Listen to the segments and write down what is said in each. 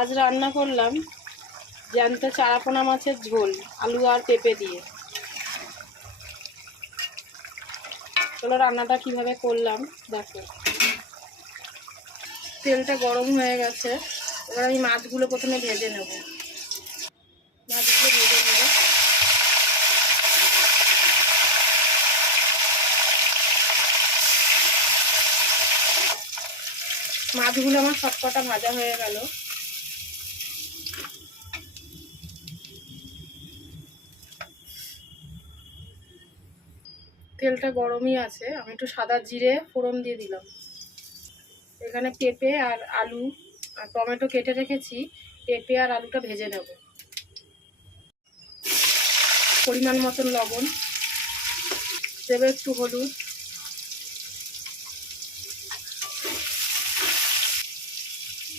আজ রান্না করলাম জ্যান্ত চারাপোনা মাছের ঝোল আলু আর পেঁপে দিয়ে। চলো রান্নাটা কিভাবে করলাম দেখো। তেলটা গরম হয়ে গেছে, এবার আমি মাছগুলো প্রথমে ভেজে নেব। মাছগুলো ভেজে নেব। মাছগুলো আমার সবকটা ভাজা হয়ে গেল। তেলটা গরমই আছে, আমি একটু সাদা জিরে ফোড়ন দিয়ে দিলাম। এখানে পেঁপে আর আলু আর টমেটো কেটে রেখেছি, পেঁপে আর আলুটা ভেজে নেব। পরিমাণ মতন লবণ দেবো, একটু হলুদ,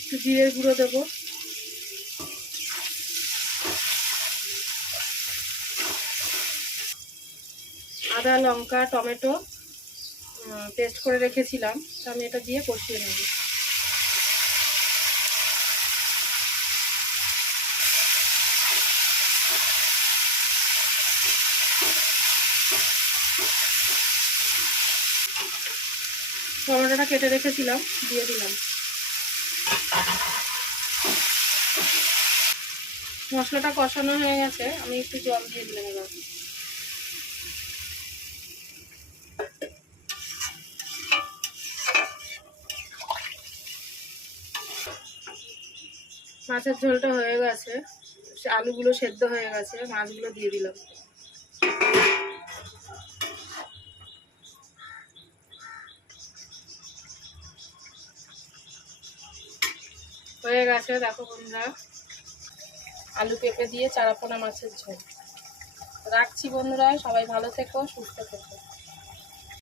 একটু জিরের গুঁড়ো দেবো, আদা লঙ্কা টমেটো পেস্ট করে রেখেছিলাম, আমি এটা দিয়ে কষিয়ে নেব। টমেটোটা কেটে রেখেছিলাম, দিয়ে দিলাম। মশলাটা কষানো হয়ে গেছে, আমি একটু জল দিয়ে দিলাম। এবার মাছের ঝোলটা হয়ে গেছে, আলুগুলো সেদ্ধ হয়ে গেছে, মাছগুলো দিয়ে দিলাম। হয়ে গেছে দেখো বন্ধুরা, আলু পেঁপে দিয়ে চারাপোনা মাছের ঝোল। রাখছি বন্ধুরা, সবাই ভালো থেকো, সুস্থ থেকো।